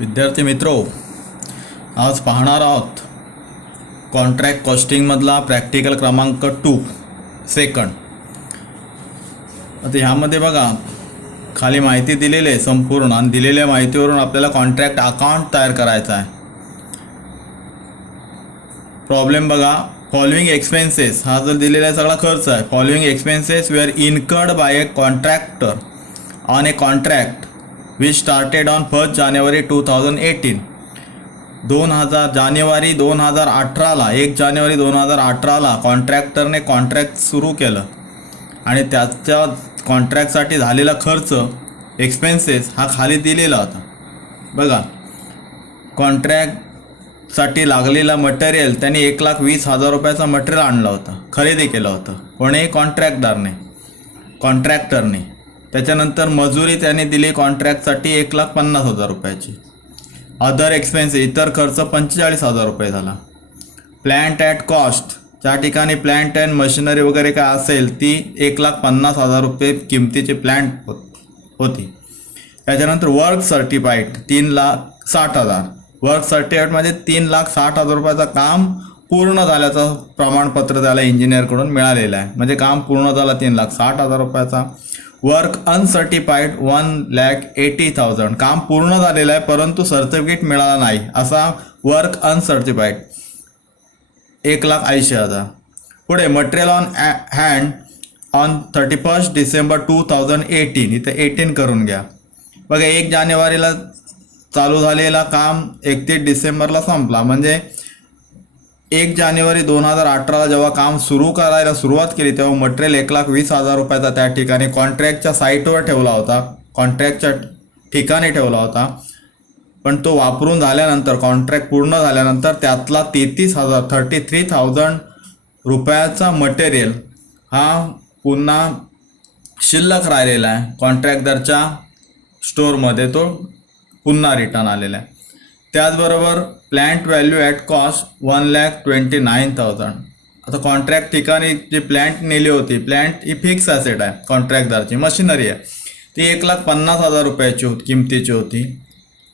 विद्यार्थी मित्रो, आज पाहणार आहोत कॉन्ट्रॅक्ट कॉस्टिंगमधला प्रॅक्टिकल क्रमांक 2 सेकंड. आता ह्यामध्ये बघा खाली माहिती दिलेली आहे संपूर्ण, आणि दिलेल्या माहितीवरून आपल्याला कॉन्ट्रॅक्ट अकाउंट तयार करायचा आहे. प्रॉब्लेम बघा, फॉलोइंग एक्सपेन्सेस हा जर दिलेला सगळा खर्च आहे. Following expenses were incurred by a contractor on a contract which started on 1 जानेवारी 2018. जानेवारी 2018ला 1 जानेवारी 2018ला कॉन्ट्रॅक्टरने कॉन्ट्रॅक्ट सुरू केलं आणि त्याच्या कॉन्ट्रॅक्टसाठी झालेला खर्च एक्सपेन्सेस हा खाली दिलेला होता. बघा, कॉन्ट्रॅक्टसाठी लागलेला मटेरियल त्यांनी 1,20,000 रुपयाचा मटेरियल आणलं होतं, खरेदी केलं होतं. कोणी? कॉन्ट्रॅक्टरने. त्याच्यानंतर मजुरी त्याने दिली कॉन्ट्रॅक्टसाठी 1,50,000 रुपयाची. अदर एक्सपेन्सेस इतर खर्च 45,000 रुपये झाला. प्लॅन्ट ॲट कॉस्ट, त्या ठिकाणी प्लॅन्ट अँड मशिनरी वगैरे काय असेल ती 1,50,000 रुपये किमतीची प्लॅन्ट होती. त्याच्यानंतर वर्क सर्टिफाईड 3,60,000. वर्क सर्टिफाईडमध्ये 3,60,000 रुपयाचं काम पूर्ण झाल्याचं प्रमाणपत्र त्याला इंजिनियरकडून मिळालेलं आहे. म्हणजे काम पूर्ण झालं 3,60,000 रुपयाचा. वर्क अनसर्टिफाईड 1,80,000. काम पूर्ण झालेलं आहे परंतु सर्टिफिकेट मिळाला नाही, असा वर्क अनसर्टिफाईड 1,80,000. पुढे material on hand on 31 December 2018. इथं 18 करून घ्या. बघा, 1 जानेवारीला चालू झालेला काम 31 डिसेंबरला संपला. म्हणजे 1 जानेवारी 2018ला जेव्हा काम सुरू करायला सुरुवात केली तेव्हा मटेरियल 1,20,000 रुपयाचा त्या ठिकाणी कॉन्ट्रॅक्टच्या साईटवर ठेवला होता, कॉन्ट्रॅक्टच्या ठिकाणी ठेवला होता. पण तो वापरून झाल्यानंतर, कॉन्ट्रॅक्ट पूर्ण झाल्यानंतर त्यातला 33,000 रुपयाचा मटेरियल हा पुन्हा शिल्लक राहिलेला आहे. कॉन्ट्रॅक्टरच्या स्टोअरमध्ये तो पुन्हा रिटर्न आलेला आहे. त्याचबरोबर प्लॅन्ट व्हॅल्यू ॲट कॉस्ट 1,29,000. आता कॉन्ट्रॅक्ट ठिकाणी जी प्लॅन्ट नेली होती, प्लॅन्ट ही फिक्स ॲसेट आहे, कॉन्ट्रॅक्टदारची मशिनरी आहे, ती 1,50,000 रुपयाची किमतीची होती.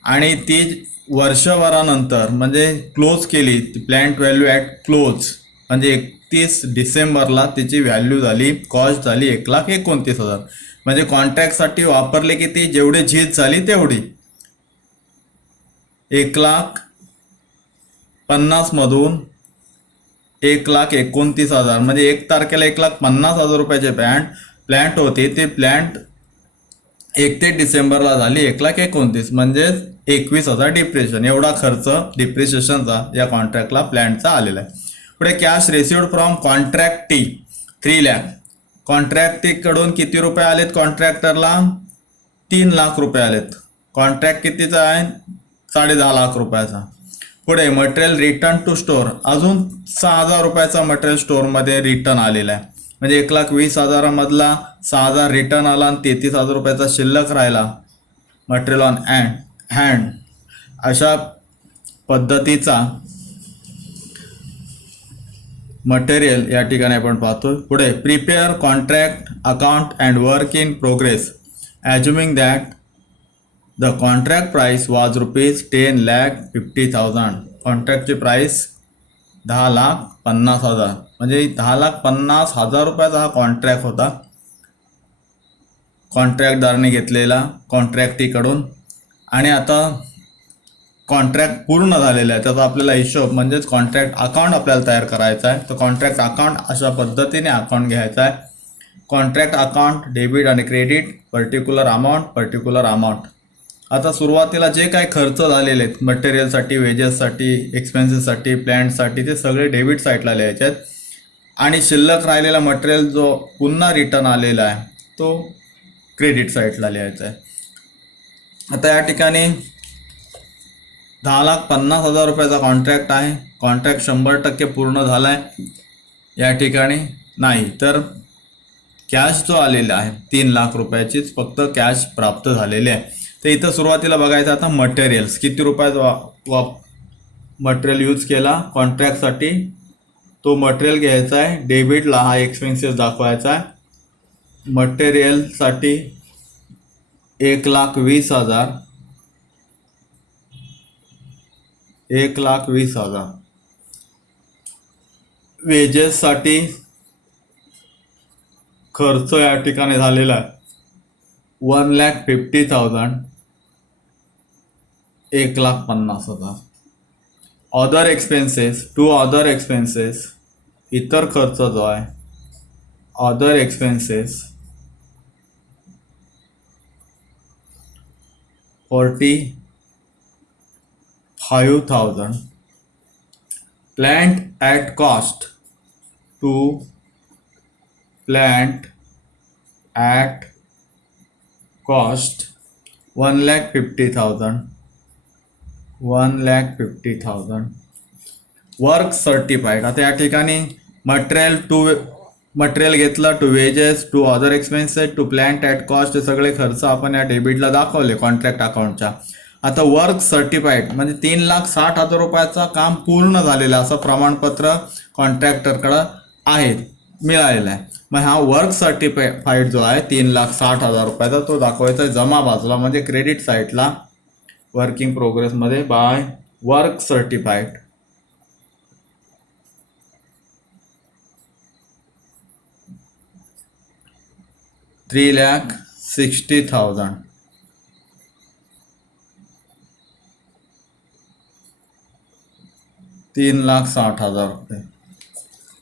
आणि ती वर्षभरानंतर म्हणजे क्लोज केली. ती प्लॅन्ट व्हॅल्यू ॲट क्लोज म्हणजे 31 डिसेंबरला तिची व्हॅल्यू झाली, कॉस्ट झाली 1,29,000. म्हणजे कॉन्ट्रॅक्टसाठी वापरले की ती जेवढी झीज झाली तेवढी 1,50,000 मधून 1,29,000 म्हणजे 1 तारखेला 1,50,000 रुपयाचे प्लॅन्ट होती. ती प्लॅन्ट 31 डिसेंबरला झाली 1,29,000 म्हणजेच 21,000 डिप्रेशन. एवढा खर्च डिप्रिशिएशनचा या कॉन्ट्रॅक्टला प्लॅन्टचा आलेला आहे. पुढे कॅश रिसिव्ड फ्रॉम कॉन्ट्रॅक्टी 3 लाख. कॉन्ट्रॅक्टीकडून किती रुपये आलेत कॉन्ट्रॅक्टरला? 3 लाख रुपये आलेत. कॉन्ट्रॅक्ट कितीचा आहे? 10.5 लाख रुपयाचा. पुढे मटेरियल रिटर्न टू स्टोअर, अजून 6,000 रुपयाचा मटेरियल स्टोअरमध्ये रिटर्न आलेला आहे. म्हणजे 1,20,000 मधला 6,000 रिटर्न आला आणि 33,000 रुपयाचा शिल्लक राहिला मटेरियल ऑन हँड. अशा पद्धतीचा मटेरियल या ठिकाणी आपण पाहतो. पुढे prepare contract account and work in progress assuming that the contract price was ₹10,50,000. कॉन्ट्रॅक्टची प्राईस 10,50,000 म्हणजे 10,50,000 रुपयाचा हा कॉन्ट्रॅक्ट होता कॉन्ट्रॅक्टदाराने घेतलेला कॉन्ट्रॅक्टीकडून. आणि आता कॉन्ट्रॅक्ट पूर्ण झालेला आहे, त्याचा आपल्याला हिशोब म्हणजेच कॉन्ट्रॅक्ट अकाउंट आपल्याला तयार करायचा आहे. तर कॉन्ट्रॅक्ट अकाउंट अशा पद्धतीने अकाउंट घ्यायचा आहे. कॉन्ट्रॅक्ट अकाउंट डेबिट आणि क्रेडिट, पर्टिक्युलर अमाऊंट. आता सुरुवातीला जे काही खर्च झालेले आहेत मटेरियलसाठी, वेजेससाठी, एक्सपेन्सेससाठी, प्लॅन्टसाठी, ते सगळे डेबिट साईडला लिहायचे आहेत. आणि शिल्लक राहिलेला मटेरियल जो पुन्हा रिटर्न आलेला आहे तो क्रेडिट साईडला लिहायचा आहे. आता या ठिकाणी 10,50,000 रुपयाचा कॉन्ट्रॅक्ट आहे. कॉन्ट्रॅक्ट 100% पूर्ण झाला आहे या ठिकाणी नाही, तर कॅश जो आलेला आहे 3 लाख रुपयाचीच फक्त कॅश प्राप्त झालेली आहे. तर इथं सुरुवातीला बघायचं आता मटेरियल्स किती रुपयाचा मटेरियल यूज केला कॉन्ट्रॅक्टसाठी, तो मटेरियल घ्यायचा आहे. डेबिटला हा एक्सपेन्सेस दाखवायचा आहे. मटेरियलसाठी 1,20,000 1,20,000. वेजेससाठी खर्च या ठिकाणी झालेला आहे 1,50,000, 1,50,000. अदर एक्सपेन्सेस, अदर एक्सपेन्सेस, इतर खर्च जो आहे other expenses 45,000. Plant at cost to plant at cost 1,50,000. 1,50,000. Work certified. आता या ठिकाणी मटेरियल घेतलं, to wages, to other expenses, to plant at cost, हे सगळे खर्च आपण या डेबिटला दाखवले कॉन्ट्रॅक्ट अकाउंटच्या. आता वर्क सर्टिफाईड म्हणजे 3,60,000 रुपयाचं काम पूर्ण झालेलं असं प्रमाणपत्र कॉन्ट्रॅक्टरकडं आहे, मिळालेलं आहे. मग हा वर्क सर्टिफाईड जो आहे 3,60,000 रुपयाचा तो दाखवायचा आहे जमा बाजूला, म्हणजे क्रेडिट साईडला वर्किंग प्रोग्रेसमध्ये by work certified. $3,60,000. $3,60,000.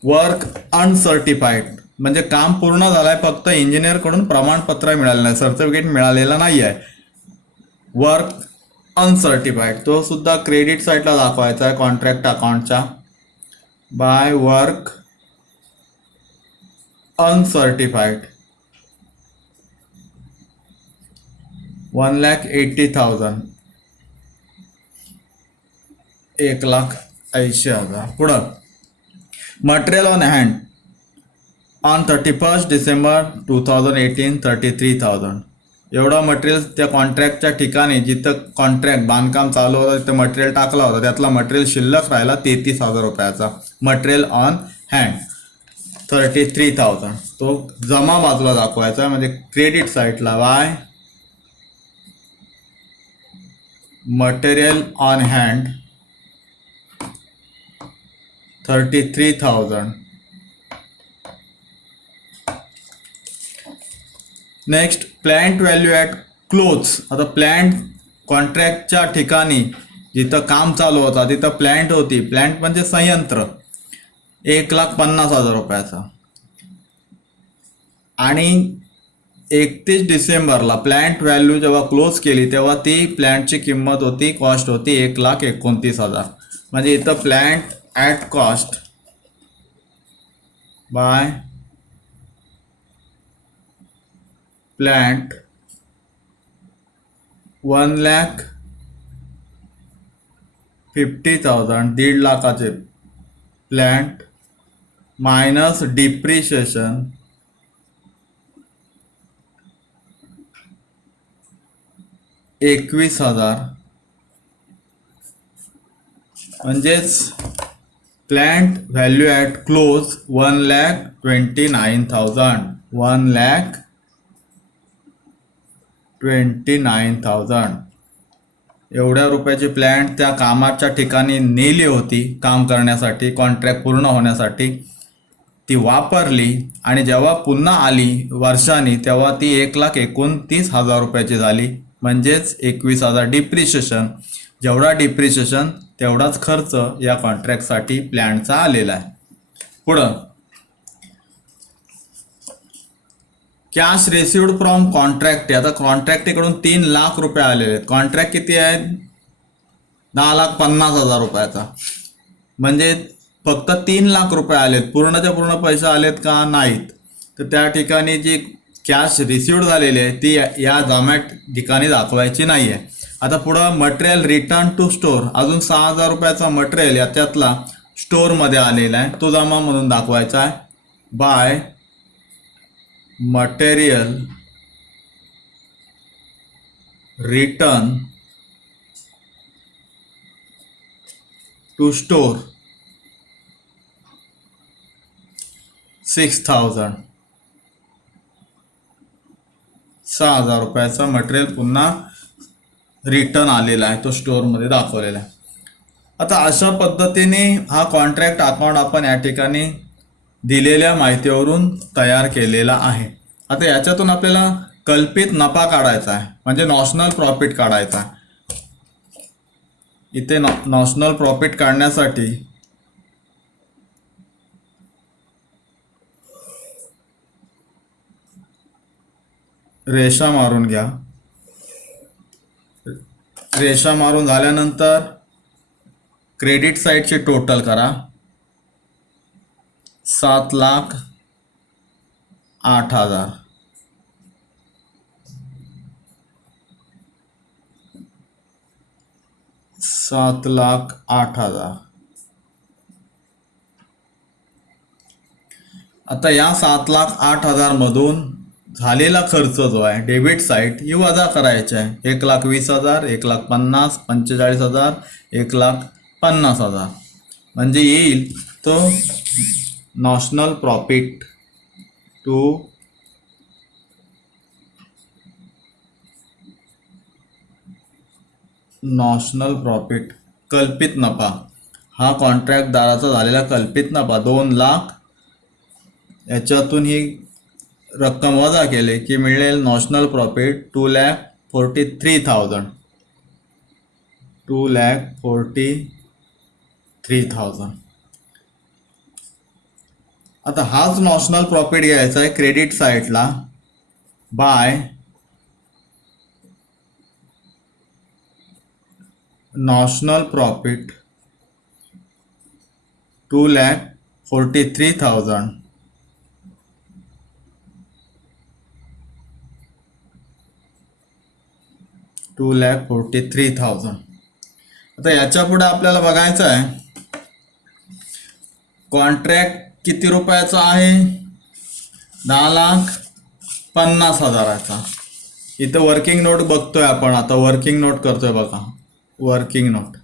Work uncertified म्हणजे काम पूर्ण झालंय, फक्त इंजिनियरकडून प्रमाणपत्र मिळालेलं नाही, सर्टिफिकेट मिळालेलं नाही आहे. वर्क अनसर्टिफाईड तो सुद्धा क्रेडिट साईडला दाखवायचा आहे कॉन्ट्रॅक्ट अकाउंटच्या बाय वर्क अनसर्टिफाईड 1,80,000. 1,80,000. पुढं material on hand on 31 December 2018 33,000. एवढा मटेरियल त्या कॉन्ट्रॅक्टच्या ठिकाणी जिथं कॉन्ट्रॅक्ट बांधकाम चालू होतं तिथं मटेरियल टाकला होता, त्यातला मटेरियल शिल्लक राहिला 33,000 रुपयाचा. मटेरियल ऑन हँड 33,000 तो जमा बाजूला दाखवायचा आहे, म्हणजे क्रेडिट साईडला by material on hand 33,000. Next plant value at close. आता प्लांट कॉन्ट्रॅक्टच्या ठिकाणी जिथं काम चालू होता तिथं प्लांट होती, प्लांट म्हणजे संयंत्र, 1,50,000 रुपयाचा. आणि 31 डिसेंबरला प्लांट व्हॅल्यू जेव्हा क्लोज केली तेव्हा ती प्लांटची किंमत होती, कॉस्ट होती 1,29,000. म्हणजे इथं plant at cost by plant 1,50,000, 1,50,000 plant minus depreciation 21,000. म्हणजेच प्लांट व्हॅल्यू ॲट क्लोज 1,29,000. 1,29,000 एवढ्या रुपयाची प्लांट त्या कामाच्या ठिकाणी नेली होती काम करण्यासाठी, कॉन्ट्रॅक्ट पूर्ण होण्यासाठी. ती वापरली आणि जेव्हा पुन्हा आली वर्षांनी तेव्हा ती 1,29,000 रुपयाची झाली. म्हणजेच 21,000 डिप्रिशिएशन. जेवढा डिप्रिशिएशन तेवढाच खर्च या कॉन्ट्रॅक्टसाठी प्लॅनचा आलेला आहे. पुढं कॅश रिसिव्ड फ्रॉम कॉन्ट्रॅक्ट. आता कॉन्ट्रॅक्टकडून 3,00,000 रुपये आलेले आहेत. कॉन्ट्रॅक्ट किती आहेत? 10,50,000 रुपयाचा. म्हणजे फक्त 3,00,000 रुपये आलेत. पूर्णच्या पूर्ण पैसे आलेत का? नाहीत. तर त्या ठिकाणी जी कॅश रिसिव्ड झालेली आहे ती या जमा ठिकाणी दाखवायची नाही आहे. आता पुढं मटेरियल रिटर्न टू स्टोअर. अजून 6,000 रुपयाचा मटेरियल याच्यातला स्टोअरमध्ये आलेला आहे, तो जमा म्हणून दाखवायचा आहे by material return to store 6,000. 6,000 रुपयाचा मटेरियल पुन्हा रिटर्न आलेला आहे, तो स्टोअरमध्ये दाखवलेला आहे. आता अशा पद्धतीने हा कॉन्ट्रॅक्ट अकाउंट आपण या ठिकाणी दिलेल्या माहितीवरून तयार केलेला आहे. आता याच्यातून आपल्याला कल्पित नफा काढायचा आहे, म्हणजे नॉशनल प्रॉफिट काढायचा आहे. इथे नॉशनल प्रॉफिट काढण्यासाठी रेषा मारून घ्या. रेषा मारून झाल्यानंतर क्रेडिट साईडची टोटल करा. 7,08,000. आता या 7,08,000 मधून झालेला खर्च जो आहे डेबिट साईड ही वजा करायची आहे. 1,20,000, 1,50,000, 45,000, 1,50,000 म्हणजे येईल तो notional profit to notional profit कल्पित नफा. हा कॉन्ट्रॅक्टदाराचा झालेला कल्पित नफा 2 लाख. याच्यातून ही रक्कम वजा केले की मिळेल नॉशनल प्रॉफिट 2,43,000. 2,43,000. आता हाच नॉशनल प्रॉफिट घ्यायचा आहे क्रेडिट साईडला बाय नॉशनल प्रॉफिट 2,43,000 2,43,000. आता याच्या पुढे आपल्याला बघायचं आहे कॉन्ट्रॅक्ट किती रुपयाचा आहे. 10,50,000. इथं वर्किंग नोट बघतोय आपण. आता वर्किंग नोट करतोय बघा. वर्किंग नोट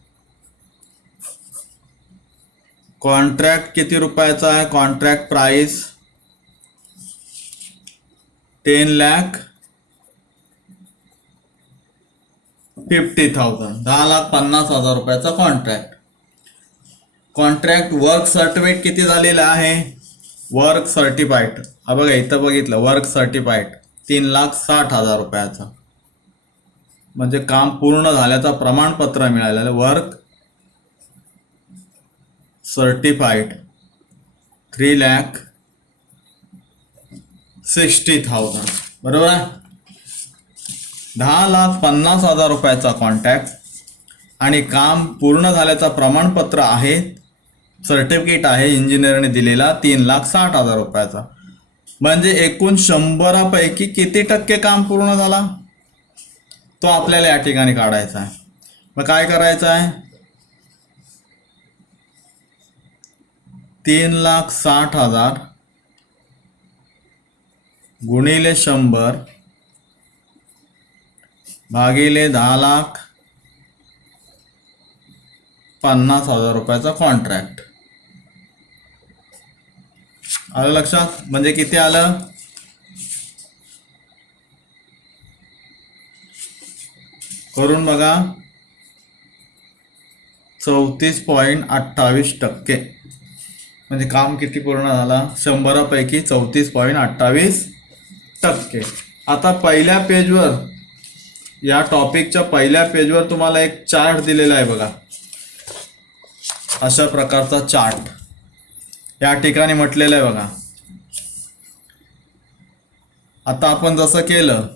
कॉन्ट्रॅक्ट किती रुपयाचा आहे. Contract price 10,50,000. 10,50,000 रुपयाचा कॉन्ट्रॅक्ट. कॉन्ट्रॅक्ट वर्क सर्टिफिकेट किती झालेलं आहे. वर्क सर्टिफाईड हा बघा इथं बघितलं वर्क सर्टिफाईड 3,60,000 रुपयाचा, म्हणजे काम पूर्ण झाल्याचा प्रमाणपत्र मिळालेलं वर्क सर्टिफाईड 3,60,000. बरोबर आहे. 10,50,000 रुपयाचा कॉन्ट्रॅक्ट आणि काम पूर्ण झाल्याचा प्रमाणपत्र आहे, सर्टिफिकेट आहे इंजिनियरने दिलेला 3,60,000 रुपयाचा. म्हणजे एकूण 100पैकी किती टक्के काम पूर्ण झाला तो आपल्याला या ठिकाणी काढायचा आहे. मग काय करायचं आहे. 3,60,000 गुणिले 100 भागिले 10,50,000 रुपयाचा कॉन्ट्रॅक्ट. आलं लक्षात. म्हणजे किती आलं. करून बघा. 34.28%. म्हणजे काम किती पूर्ण झाला. 100पैकी 34.28%. आता पहिल्या पेजवर या टॉपिकच्या पहिल्या पेजवर तुम्हाला एक चार्ट दिलेला आहे बघा. अशा प्रकारचा चार्ट या ठिकाणी म्हटलेलं आहे बघा. आता आपण जसं केलं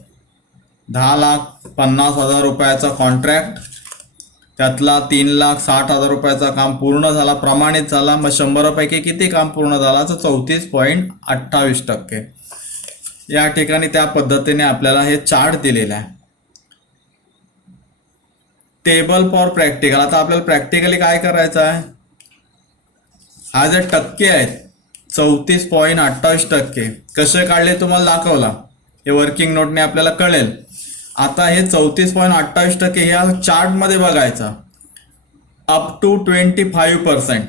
10,50,000 रुपयाचा कॉन्ट्रॅक्ट, त्यातला 3,60,000 रुपयाचा काम पूर्ण झाला, प्रमाणित झाला. मग 100पैकी किती काम पूर्ण झाला तर 34.28%. या ठिकाणी त्या पद्धतीने आपल्याला हे चार्ट दिलेलं आहे. Table for practical. आता आपल्याला प्रॅक्टिकली काय करायचं आहे. हा जे टक्के आहेत 34.28% कसे काढले तुम्हाला दाखवला. हे वर्किंग नोटने आपल्याला कळेल. आता हे 34.28% ह्या चार्टमध्ये बघायचा. Up to 25%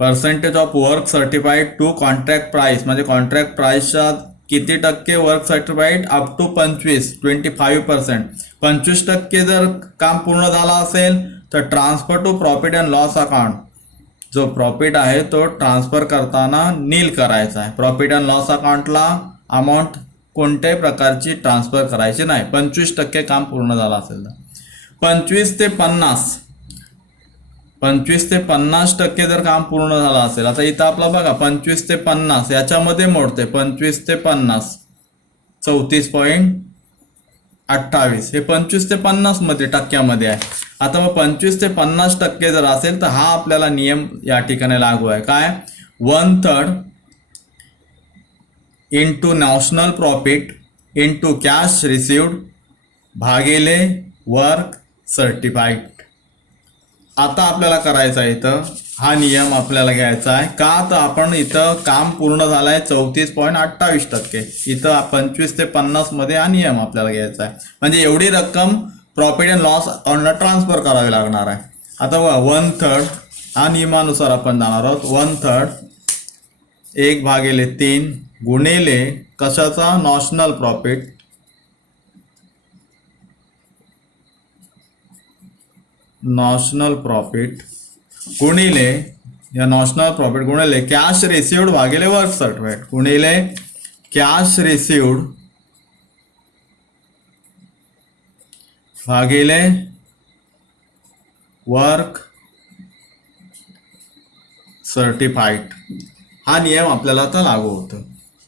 percentage of work certified to contract price, म्हणजे कॉन्ट्रॅक्ट प्राइसच्या किती टक्के वर्क सर्टिफाईड अप टू 25% 25% जर काम पूर्ण झाला असेल तर transfer to profit and loss account, जो प्रॉफिट आहे तो ट्रान्सफर करताना नील करायचा आहे. प्रॉफिट अँड लॉस अकाउंटला अमाऊंट कोणत्याही प्रकारची ट्रान्सफर करायची नाही 25% काम पूर्ण झालं असेल तर. 25 ते 50% जर काम पूर्ण झालं असेल, आता इथं आपलं बघा 25 ते 50 याच्यामध्ये मोडते 25 ते 50 34.28 हे 25 ते 50 मध्ये टक्क्यामध्ये आहे. आता मग 25 ते 50% जर असेल तर हा आपल्याला नियम या ठिकाणी लागू आहे. काय? 1/3 into national profit into cash received भागिले वर्क सर्टिफाईड. आता आपल्याला करायचं आहे इथं हा नियम आपल्याला घ्यायचा आहे. का तर आपण इथं काम पूर्ण झालं आहे 34.28%. इथं 25 ते 50 मध्ये हा नियम आपल्याला घ्यायचा आहे. म्हणजे एवढी रक्कम प्रॉफिट अँड लॉस अकाउंटला ट्रान्सफर करावी लागणार आहे. आता बघा 1/3 हा नियमानुसार आपण जाणार आहोत. 1/3 1/3 गुणिले कशाचा? नॅशनल प्रॉफिट गुणिले या नॅशनल प्रॉफिट गुणिले कॅश रिसिव्ड भागिले वर्क सर्टिफाईड गुणिले कॅश रिसिव्ड भागिले वर्क सर्टिफाईड. हा नियम आपल्याला आता लागू होतो.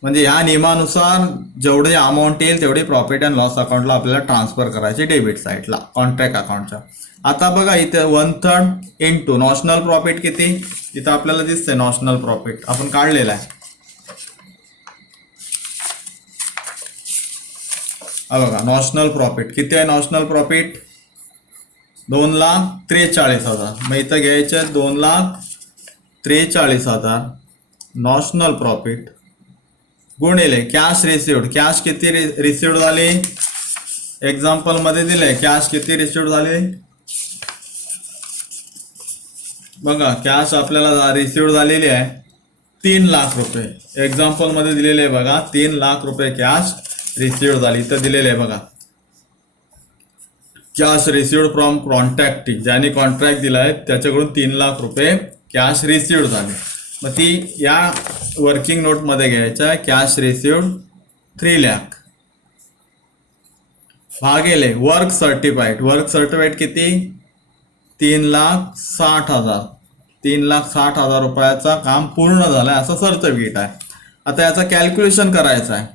म्हणजे ह्या नियमानुसार जेवढे अमाऊंट येईल तेवढी प्रॉफिट अँड लॉस अकाउंटला आपल्याला ट्रान्सफर करायची डेबिट साईडला कॉन्ट्रॅक्ट अकाउंटच्या. आता बघा इथे 1/3 इंटू नॅशनल प्रॉफिट किती, इथं आपल्याला दिसते नॅशनल प्रॉफिट आपण काढलेला आहे. हा बघा नॅशनल प्रॉफिट किती आहे? National profit 2,43,000. मग इथं घ्यायचे 2,43,000 नॅशनल प्रॉफिट गुणिले कॅश रिसिव्ड. कॅश किती रिसिव्ड झाली? एक्झाम्पल मध्ये दिले कॅश किती रिसिव्ड झाले बघा. कॅश आपल्याला रिसिव्ड झालेली आहे 3 लाख रुपये. एक्झाम्पल मध्ये दिलेले आहे बघा 3 लाख रुपये कॅश रिसिव्ड झाली. इथं दिलेले आहे बघा कॅश रिसिव्ड फ्रॉम कॉन्ट्रॅक्टिंग, ज्यांनी कॉन्ट्रॅक्ट दिला आहे त्याच्याकडून 3 लाख रुपये कॅश रिसिव्ड झाले. मग ती या वर्किंग नोट मध्ये घ्यायचं आहे. कॅश रिसिव्ड 3 लाख भागिले वर्क सर्टिफाईड. वर्क सर्टिफाईड किती? 3,60,000. 3,60,000 रुपयाचा काम पूर्ण झालाय असं सर्टिफिकेट आहे. आता याचा कॅल्क्युलेशन करायचं आहे.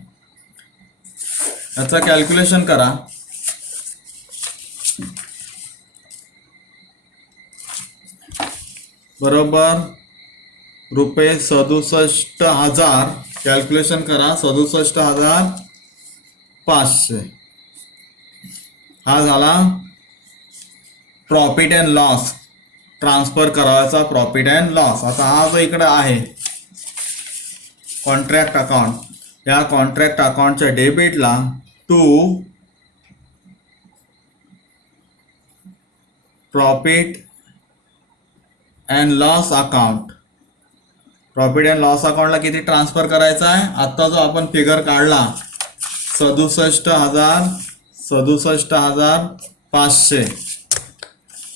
याचा कॅल्क्युलेशन करा. बरोबर रुपये 67,000 कॅल्क्युलेशन करा. 67,500 हा झाला प्रॉफिट अँड लॉस ट्रान्सफर करायचा प्रॉफिट अँड लॉस. आता हा जो इकडे आहे कॉन्ट्रॅक्ट अकाउंट, या कॉन्ट्रॅक्ट अकाउंटच्या डेबिटला to profit and loss account. Profit and loss अकाउंटला किती ट्रान्सफर करायचा आहे? आता जो आपण फिगर काढला 67,500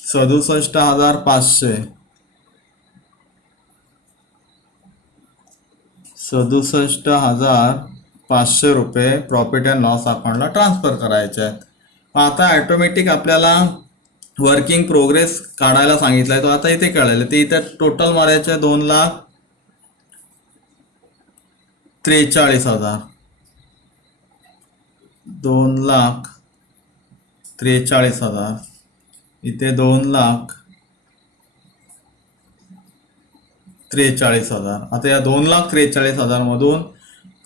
67,500 रुपये प्रॉफिट अँड लॉस अकाउंटला ट्रान्सफर करायचे आहेत. आता ऑटोमॅटिक आपल्याला वर्किंग प्रोग्रेस काढायला सांगितलं आहे. तो आता इथे कळेल. ते इथे टोटल मारायचे 2,43,000 2,43,000 इथे 2,43,000. आता या 2,43,000 मधून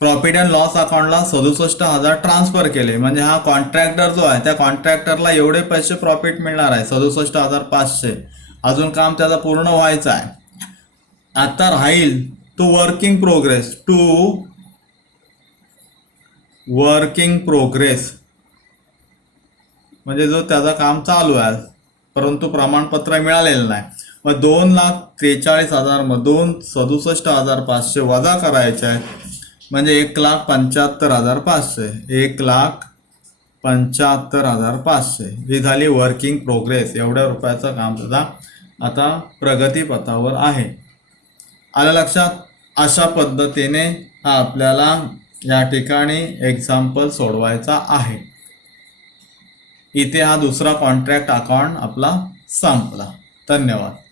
प्रॉफिट अँड लॉस अकाउंटला 67,000 ट्रान्सफर केले. म्हणजे हा कॉन्ट्रॅक्टर जो आहे त्या कॉन्ट्रॅक्टरला एवढे पैसे प्रॉफिट मिळणार आहे 67,500. अजून काम त्याचा पूर्ण व्हायचं आहे. आता राहील तो वर्किंग प्रोग्रेस म्हणजे जो त्याचं काम चालू आहे परंतु प्रमाणपत्र मिळालेलं नाही. मग 2,43,000 मधून 67,500 वजा करायचे आहेत. म्हणजे 1,75,500, 1,75,500 ही झाली वर्किंग प्रोग्रेस. एवढ्या रुपयाचं काम सुद्धा आता प्रगतीपथावर आहे. आलं लक्षात? अशा पद्धतीने हा आपल्याला या ठिकाणी एक्झाम्पल सोडवायचा आहे. इथे हा दुसरा कॉन्ट्रॅक्ट अकाउंट आपला संपला. धन्यवाद.